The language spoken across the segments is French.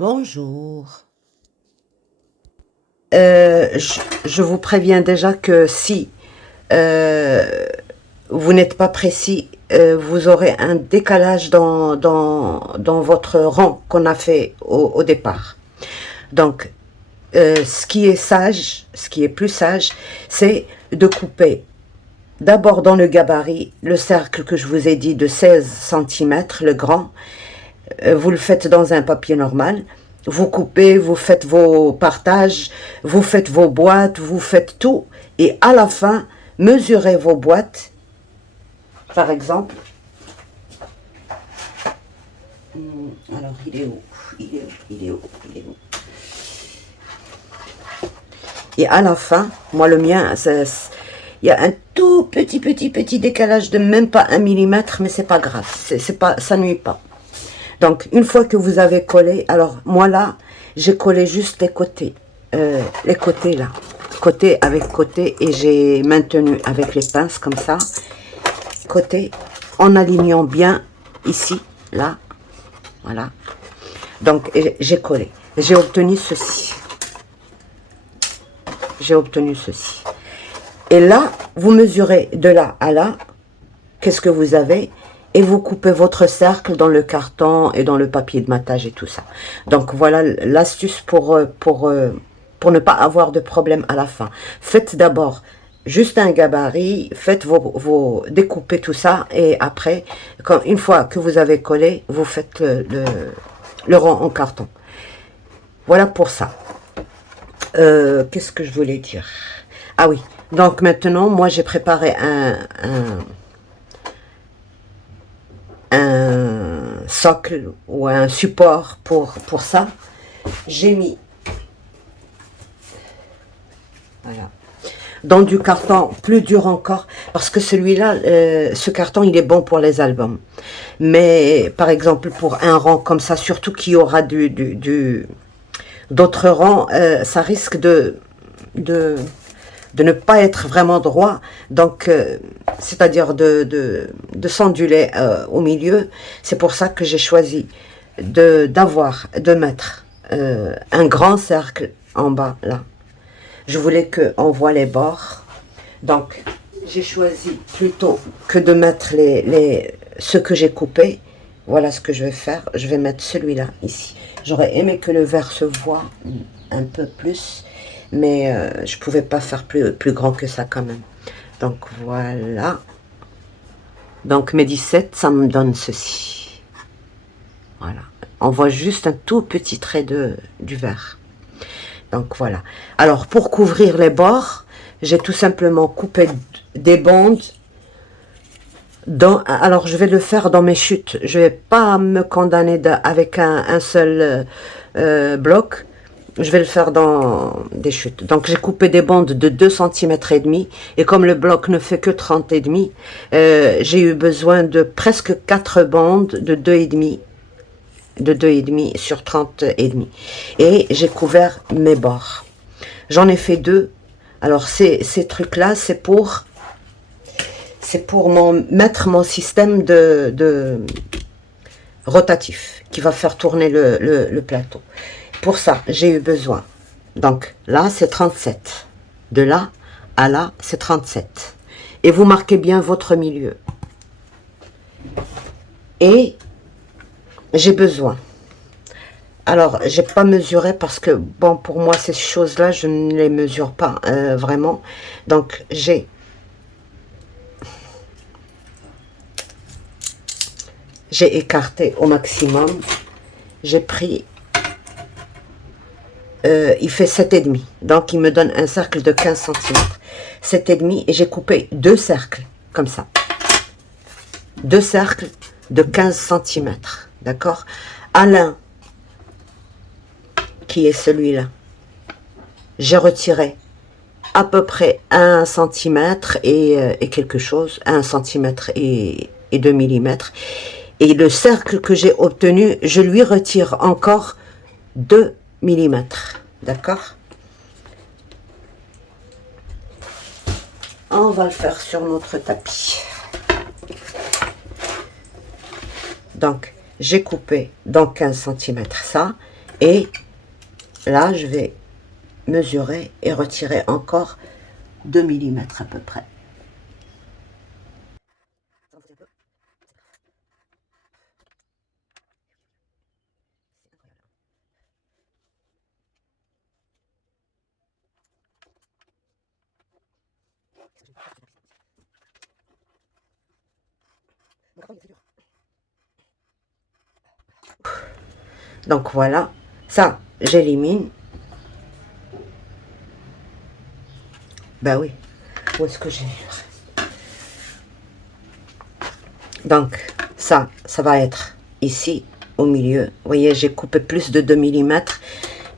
Bonjour. Je vous préviens déjà que si euh, vous n'êtes pas précis, vous aurez un décalage dans votre rang qu'on a fait au départ. Donc, ce qui est sage, ce qui est plus sage, c'est de couper d'abord dans le gabarit le cercle que je vous ai dit de 16 centimètres, le grand. Vous le faites dans un papier normal. Vous coupez, vous faites vos partages, vous faites vos boîtes, vous faites tout. Et à la fin, mesurez vos boîtes. Par exemple. Alors, il est où? Il est où? Il est où? Il est où? Et à la fin, moi le mien, il y a un tout petit décalage de même pas 1 millimètre, mais c'est pas grave, c'est pas, ça nuit pas. Donc une fois que vous avez collé, alors moi là, j'ai collé juste les côtés là, côté avec côté, et j'ai maintenu avec les pinces comme ça, côté, en alignant bien ici, là, voilà. Donc j'ai collé, j'ai obtenu ceci. J'ai obtenu ceci. Et là, vous mesurez de là à là, qu'est-ce que vous avez, et vous coupez votre cercle dans le carton et dans le papier de matage et tout ça. Donc voilà l'astuce pour ne pas avoir de problème à la fin. Faites d'abord juste un gabarit, faites découpez tout ça, et après, une fois que vous avez collé, vous faites le rang en carton. Voilà pour ça. Qu'est-ce que je voulais dire? Ah oui, donc maintenant, moi j'ai préparé un socle ou un support pour ça. J'ai mis, voilà, dans du carton plus dur encore, parce que celui-là, ce carton, il est bon pour les albums. Mais par exemple, pour un rang comme ça, surtout qu'il y aura d'autres rangs, ça risque de ne pas être vraiment droit, donc c'est-à-dire de s'onduler au milieu. C'est pour ça que j'ai choisi de mettre un grand cercle en bas là. Je voulais qu'on voit les bords, donc j'ai choisi plutôt que de mettre ce que j'ai coupé. Voilà ce que je vais faire, je vais mettre celui-là ici. J'aurais aimé que le verre se voit un peu plus, mais je ne pouvais pas faire plus grand que ça quand même. Donc voilà. Donc mes 17, ça me donne ceci. Voilà. On voit juste un tout petit trait du verre. Donc voilà. Alors pour couvrir les bords, j'ai tout simplement coupé des bandes. Alors je vais le faire dans mes chutes. Je ne vais pas me condamner avec un seul bloc. Je vais le faire dans des chutes. Donc j'ai coupé des bandes de 2,5 cm, et comme le bloc ne fait que 30,5, j'ai eu besoin de presque 4 bandes de 2,5 sur 30,5. Et j'ai couvert mes bords. J'en ai fait 2. Alors ces trucs-là, c'est pour mettre mon système de rotatif qui va faire tourner le plateau. Pour ça, j'ai eu besoin. Donc là, c'est 37. De là à là, c'est 37. Et vous marquez bien votre milieu. Et j'ai besoin. Alors, j'ai pas mesuré parce que, bon, pour moi, ces choses-là, je ne les mesure pas vraiment. Donc, j'ai écarté au maximum. J'ai pris, il fait 7,5, donc il me donne un cercle de 15 cm. 7,5, et j'ai coupé 2 cercles, comme ça. 2 cercles de 15 cm, d'accord? À l'un, qui est celui-là, j'ai retiré à peu près 1 cm et quelque chose, 1 cm et 2 mm. Et le cercle que j'ai obtenu, je lui retire encore 2 mm. D'accord? On va le faire sur notre tapis. Donc, j'ai coupé dans 15 cm ça. Et là, je vais mesurer et retirer encore 2 millimètres à peu près. Donc voilà, ça, j'élimine. Ben oui, où est-ce que j'ai... Donc, ça va être ici, au milieu. Vous voyez, j'ai coupé plus de 2 millimètres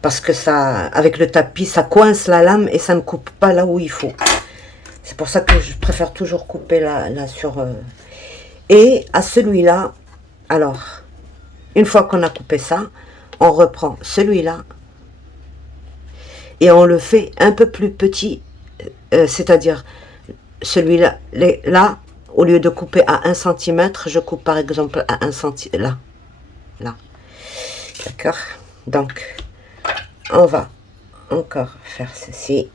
parce que ça, avec le tapis, ça coince la lame et ça ne coupe pas là où il faut. C'est pour ça que je préfère toujours couper là sur... Et à celui-là, alors, une fois qu'on a coupé ça, on reprend celui-là et on le fait un peu plus petit, c'est-à-dire celui-là, là, au lieu de couper à 1 cm, je coupe par exemple à 1 cm, là. D'accord? Donc, on va encore faire ceci.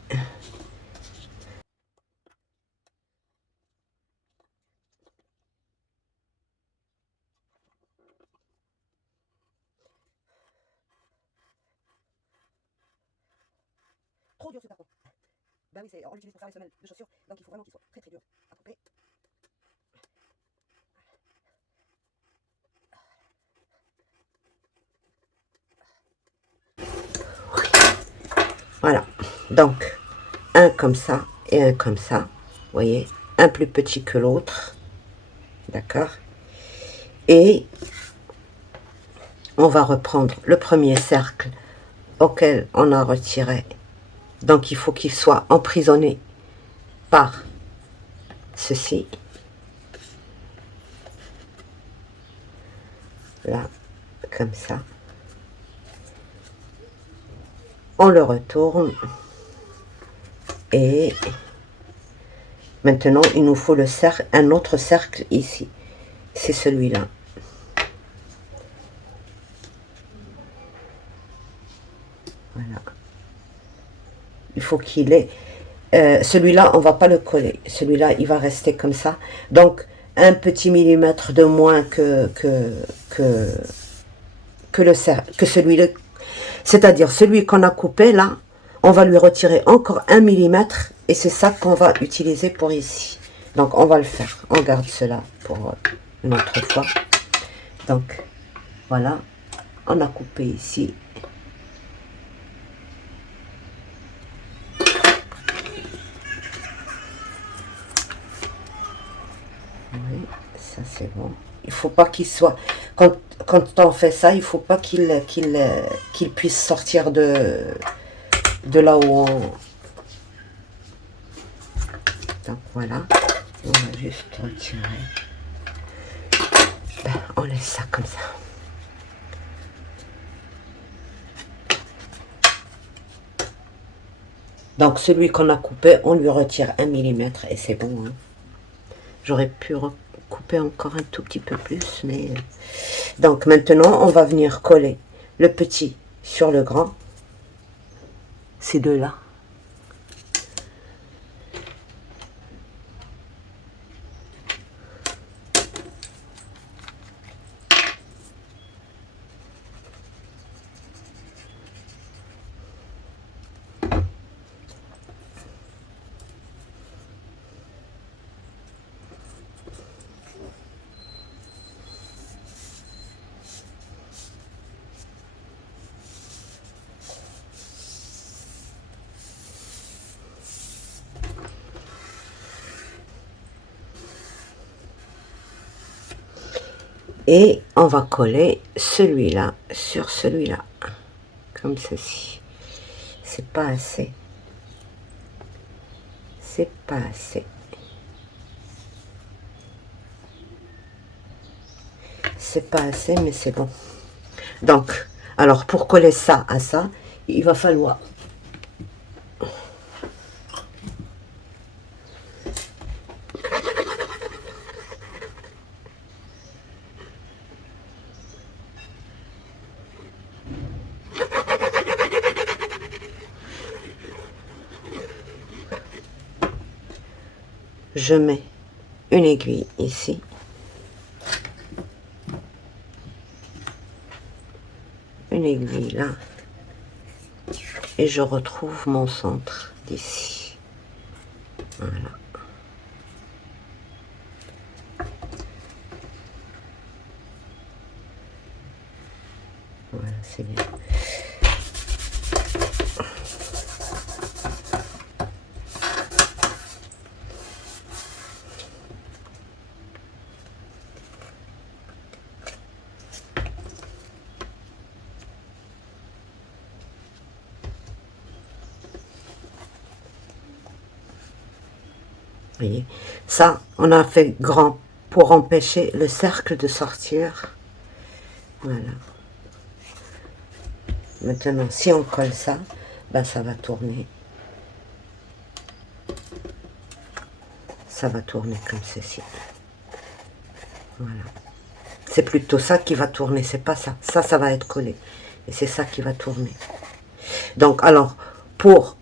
Trop dur ce carton. Ben oui, on l'utilise pour faire les semelles de chaussures, donc il faut vraiment qu'il soit très très dur à couper. Voilà, donc un comme ça et un comme ça, vous voyez, un plus petit que l'autre, d'accord? Et on va reprendre le premier cercle auquel on a retiré, donc il faut qu'il soit emprisonné par ceci, là, comme ça. On le retourne et maintenant il nous faut le cercle, un autre cercle ici, c'est celui-là. Voilà. Il faut qu'il ait... celui-là, on va pas le coller. Celui-là, il va rester comme ça. Donc, un petit millimètre de moins que celui-là. C'est-à-dire, celui qu'on a coupé, là, on va lui retirer encore 1 millimètre. Et c'est ça qu'on va utiliser pour ici. Donc, on va le faire. On garde cela pour une autre fois. Donc, voilà. On a coupé ici. Oui, ça c'est bon. Il faut pas qu'il soit... Quand on fait ça, il faut pas qu'il puisse sortir de là où on... Donc voilà, on va juste retirer. Ben, on laisse ça comme ça. Donc celui qu'on a coupé, on lui retire 1 millimètre et c'est bon. Hein. J'aurais pu couper encore un tout petit peu plus, mais... Donc maintenant, on va venir coller le petit sur le grand. Ces deux-là. Et on va coller celui-là sur celui-là, comme ceci. C'est pas assez. C'est pas assez. C'est pas assez, mais c'est bon. Donc, alors pour coller ça à ça, il va falloir... je mets une aiguille ici. Une aiguille là. Et je retrouve mon centre d'ici. Voilà. Voilà, c'est bien. Vous voyez, ça, on a fait grand pour empêcher le cercle de sortir. Voilà. Maintenant, si on colle ça, ben ça va tourner. Ça va tourner comme ceci. Voilà. C'est plutôt ça qui va tourner, c'est pas ça. Ça va être collé. Et c'est ça qui va tourner. Donc, alors, pour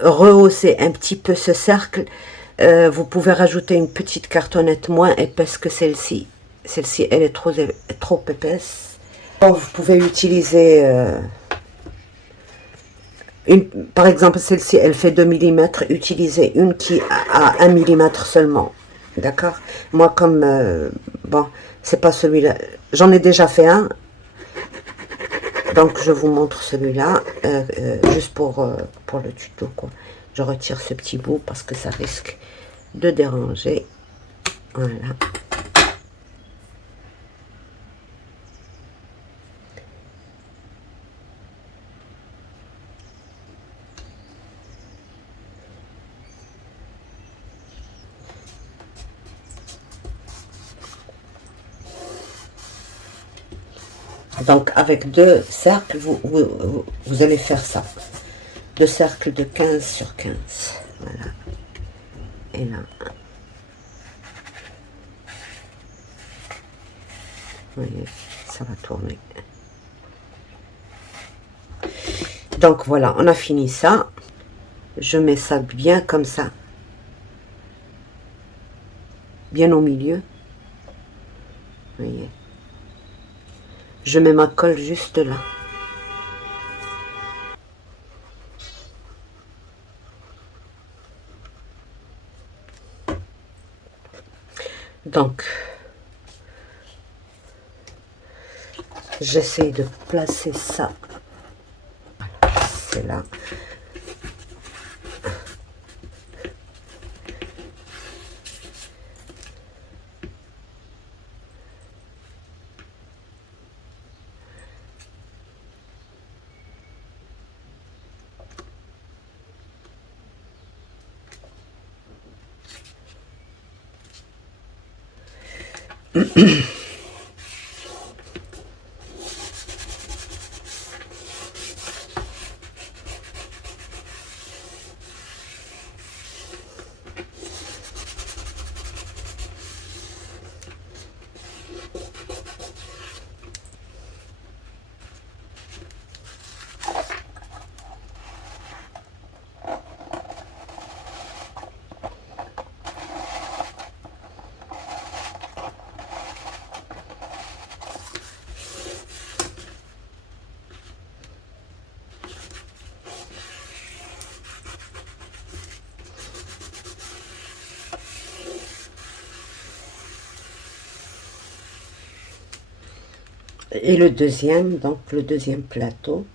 rehausser un petit peu ce cercle, vous pouvez rajouter une petite cartonnette moins épaisse que celle-ci. Celle-ci, elle est trop épaisse. Bon, vous pouvez utiliser... par exemple, celle-ci, elle fait 2 mm. Utilisez une qui a 1 mm seulement. D'accord? Moi, comme... bon, c'est pas celui-là. J'en ai déjà fait un. Donc, je vous montre celui-là. Juste pour le tuto, quoi. Je retire ce petit bout parce que ça risque de déranger. Voilà. Donc, avec 2 cercles, vous allez faire ça. 2 cercles de 15 sur 15. Voilà. Et là. Vous voyez, ça va tourner. Donc, voilà, on a fini ça. Je mets ça bien comme ça. Bien au milieu. Vous voyez. Je mets ma colle juste là. Donc, j'essaie de placer ça. Voilà, c'est là. Et le deuxième, donc le deuxième plateau.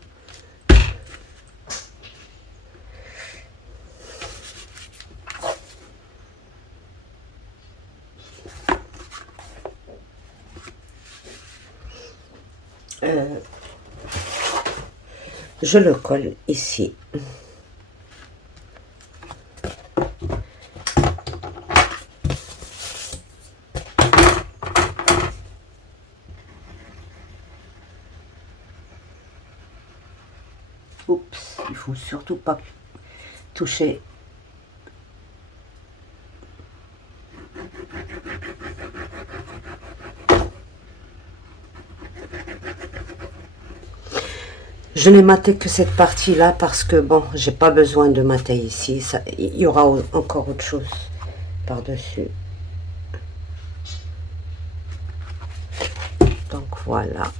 Je le colle ici. Oups, il faut surtout pas toucher. Je n'ai maté que cette partie-là parce que, bon, j'ai pas besoin de mater ici. Il y aura encore autre chose par-dessus. Donc voilà.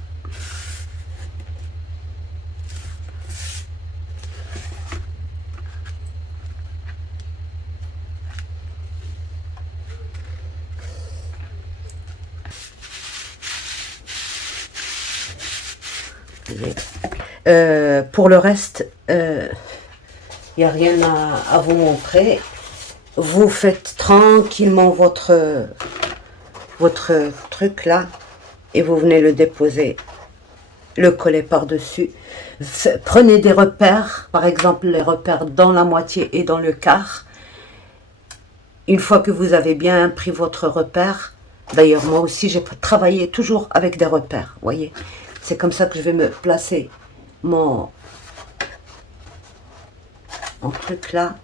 Pour le reste, il n'y a rien à vous montrer. Vous faites tranquillement votre truc là et vous venez le déposer, le coller par-dessus. Prenez des repères, par exemple les repères dans la moitié et dans le quart. Une fois que vous avez bien pris votre repère, d'ailleurs moi aussi j'ai travaillé toujours avec des repères, voyez. C'est comme ça que je vais me placer mon truc là.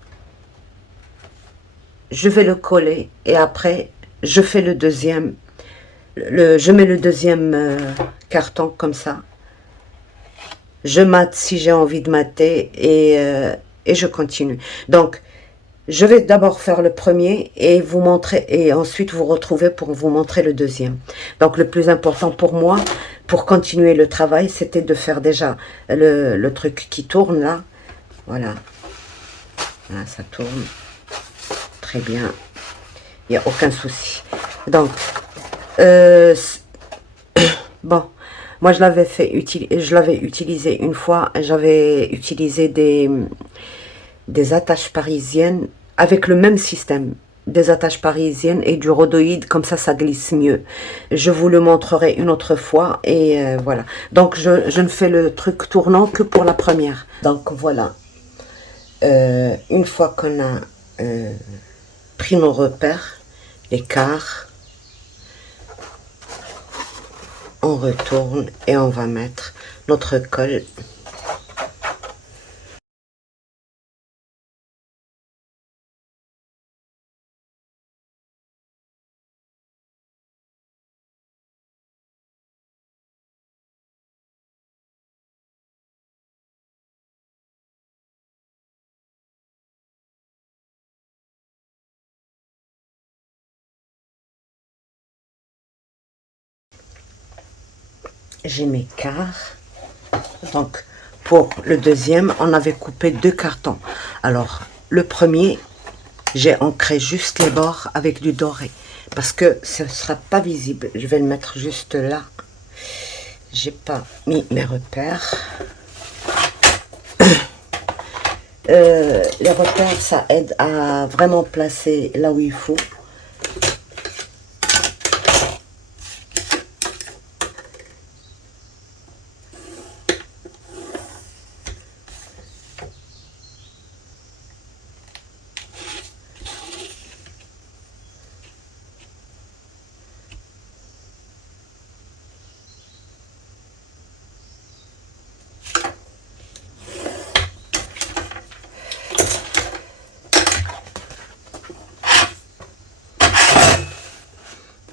Je vais le coller et après je fais le deuxième. Je mets le deuxième carton comme ça. Je mate si j'ai envie de mater et je continue. Donc, je vais d'abord faire le premier et vous montrer, et ensuite vous retrouver pour vous montrer le deuxième. Donc, le plus important pour moi, pour continuer le travail, c'était de faire déjà le truc qui tourne là. Voilà. Là, ça tourne. Très bien. Il n'y a aucun souci. Donc, bon, moi je l'avais utilisé une fois, j'avais utilisé des attaches parisiennes avec le même système, des attaches parisiennes et du rhodoïde, comme ça glisse mieux. Je vous le montrerai une autre fois et voilà. Donc je ne fais le truc tournant que pour la première. Donc voilà, une fois qu'on a pris nos repères, les quarts, on retourne et on va mettre notre colle. J'ai mes quarts. Donc, pour le deuxième, on avait coupé 2 cartons. Alors, le premier, j'ai ancré juste les bords avec du doré. Parce que ce ne sera pas visible. Je vais le mettre juste là. J'ai pas mis mes repères. Les repères, ça aide à vraiment placer là où il faut.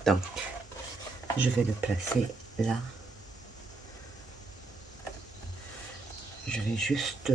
Donc, je vais le placer là. Je vais juste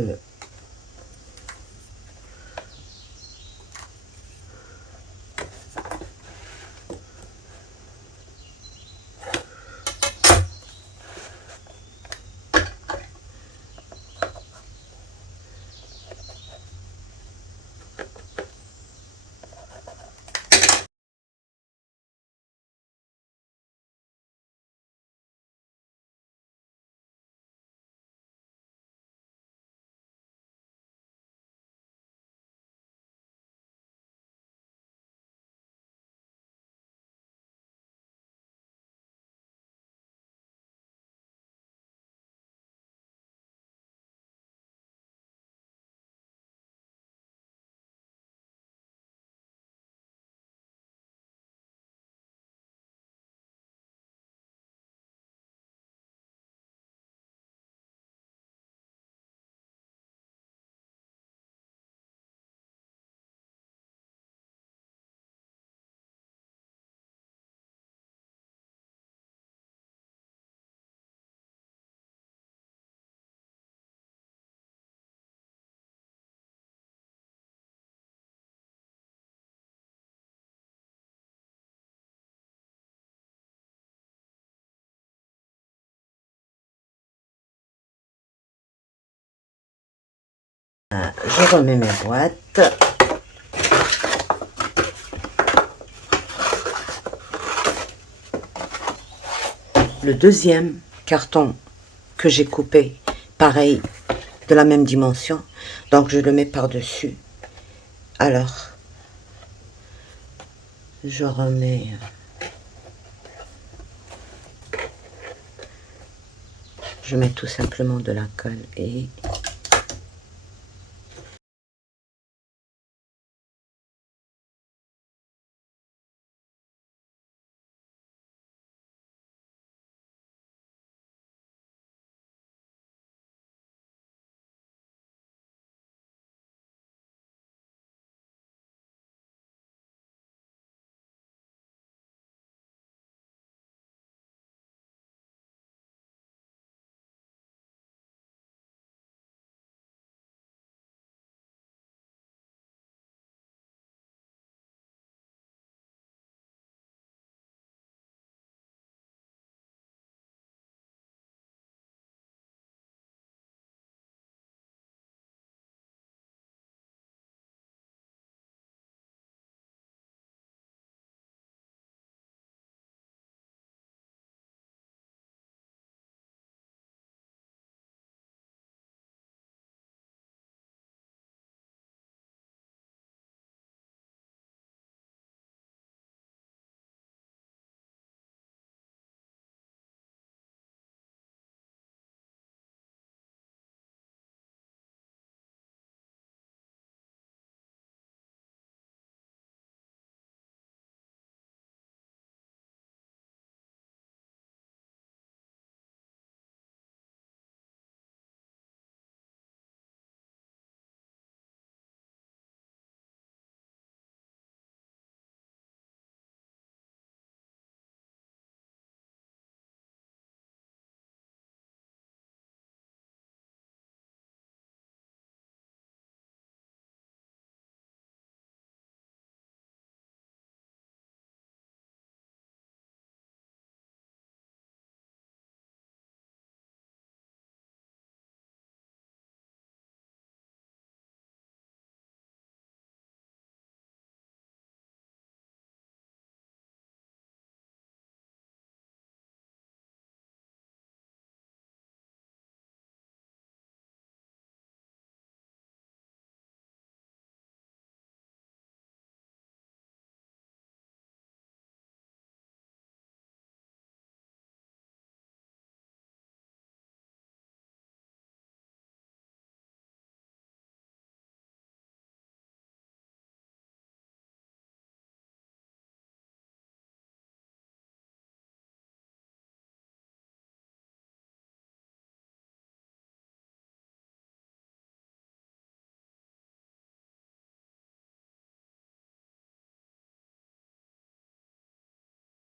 Je remets mes boîtes. Le deuxième carton que j'ai coupé, pareil, de la même dimension, donc je le mets par-dessus. Alors, je remets... Je mets tout simplement de la colle et...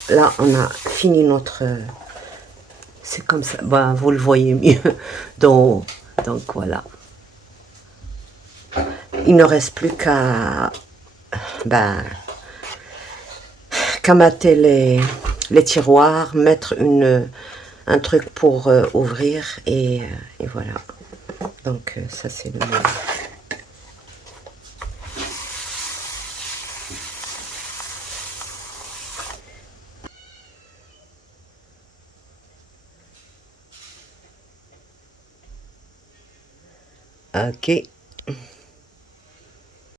Là, on a fini notre... C'est comme ça. Ben, vous le voyez mieux. Donc voilà. Il ne reste plus qu'à... Ben, qu'à mater les tiroirs, mettre un truc pour ouvrir et voilà. Donc ça c'est le... Ok.